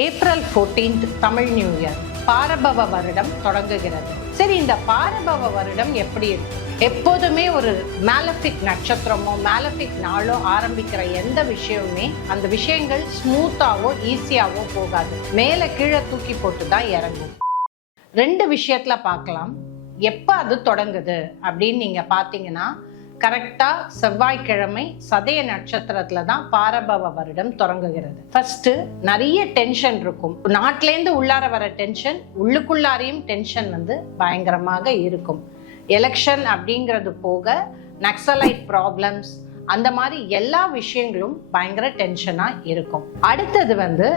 April 14th Tamil new year, பாரபவ வருடம் தொடங்குகிறது. சரி, இந்த பாரபவ வருடம் எப்படி இருக்கு? எப்போதுமே ஒரு மேலபிக் நட்சத்திரமோ மேலபிக் நாளோ ஆரம்பிக்கிற எந்த விஷயமுமே அந்த விஷயங்கள் ஸ்மூத்தாவோ ஈஸியாவோ போகாது. மேல கீழே தூக்கி போட்டு தான் இறங்கும். ரெண்டு விஷயத்துல பார்க்கலாம். எப்ப அது தொடங்குது அப்படின்னு நீங்க பாத்தீங்கன்னா, கரெக்டா செவ்வாய்க்கிழமை சதய நட்சத்திரத்துல தான் பாரபவ வருடம் தொடங்குகிறது. ஃபர்ஸ்ட் நிறைய டென்ஷன் இருக்கும். நாட்டிலேருந்து உள்ளார வர டென்ஷன், உள்ளுக்குள்ளாரையும் டென்ஷன் பயங்கரமாக இருக்கும். எலெக்ஷன் அப்படிங்கிறது போக நக்சலைட் ப்ராப்ளம்ஸ், அந்த மாதிரி எல்லா விஷயங்களும் பயங்கர டென்ஷனா இருக்கும். அடுத்தது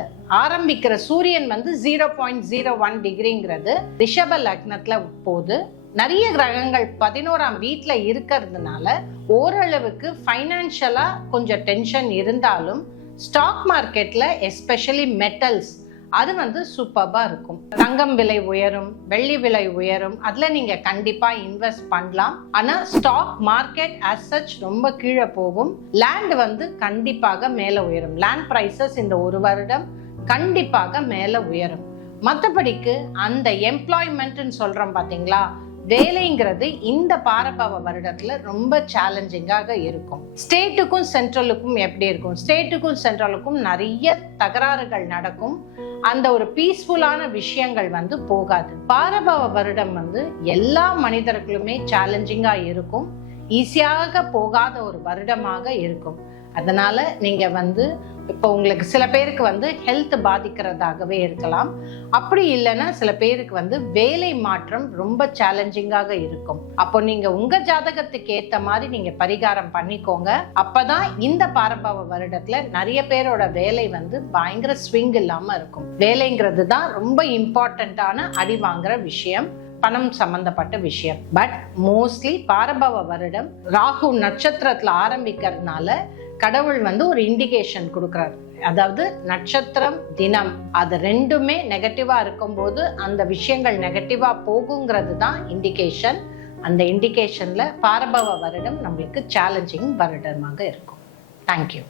ஆரம்பிக்கிற சூரியன் 0.01 டிகிரிங்கிறது ரிஷப லக்னத்துல போது. நிறைய கிரகங்கள் 11ஆம் வீட்டுல இருக்கிறதுனால ஓரளவுக்கு ஃபைனான்சியலா கொஞ்சம் டென்ஷன் இருந்தாலும் ஸ்டாக் மார்க்கெட்ல எஸ்பெஷலி மெட்டல்ஸ் அது சூப்பர்பா இருக்கும். தங்கம் விலை உயரும், வெள்ளி விலை உயரும், அதுல நீங்க கண்டிப்பா இன்வெஸ்ட் பண்ணலாம். ஆனா ஸ்டாக் மார்க்கெட் as such ரொம்ப கீழே போகும். லேண்ட் கண்டிப்பாக மேல உயரும். லேண்ட் பிரைசஸ் இந்த ஒரு வருடம் கண்டிப்பாக மேல உயரும். மற்றபடிக்கு அந்த எம்ப்ளாய்மெண்ட்னு சொல்றோம் பாத்தீங்களா, வேலைங்கிறது இந்த பாரபவ வருடத்துல ரொம்ப சேலஞ்சிங்காக இருக்கும். ஸ்டேட்டுக்கும் சென்ட்ரலுக்கும் எப்படி இருக்கும்? ஸ்டேட்டுக்கும் சென்ட்ரலுக்கும் நிறைய தகராறுகள் நடக்கும். அந்த ஒரு பீஸ்ஃபுல்லான விஷயங்கள் போகாது. பாரபவ வருடம் எல்லா மனிதர்களுமே சேலஞ்சிங்கா இருக்கும். ஈஸியாக போகாத ஒரு வருடமாக இருக்கும். அதனால நீங்க இப்போ உங்களுக்கு சில பேருக்கு ஹெல்த் பாதிக்கிறதாகவே இருக்கலாம். அப்படி இல்லைன்னா சில பேருக்கு வேலை மாற்றம் ரொம்ப சேலஞ்சிங்காக இருக்கும். அப்போ நீங்க உங்க ஜாதகத்துக்கு ஏத்த மாதிரி நீங்க பரிகாரம் பண்ணிக்கோங்க. அப்பதான் இந்த பாரபவ வருடத்துல நிறைய பேரோட வேலை பயங்கர ஸ்விங் இல்லாம இருக்கும். வேலைங்கிறது தான் ரொம்ப இம்பார்ட்டன்டான அடி வாங்குற விஷயம், பணம் சம்பந்தப்பட்ட விஷயம். பட் மோஸ்ட்லி பாரபவ வருடம் ராகு நட்சத்திரத்துல ஆரம்பிக்கிறதுனால கடவுள் ஒரு இண்டிகேஷன் கொடுக்கிறார். அதாவது நட்சத்திரம் தினம் அது ரெண்டுமே நெகட்டிவா இருக்கும்போது அந்த விஷயங்கள் நெகட்டிவா போகுங்கிறது தான் இண்டிகேஷன். அந்த இண்டிகேஷன்ல பாரபவ வருடம் நம்மளுக்கு சேலஞ்சிங் வருடமாக இருக்கும். தேங்க்யூ.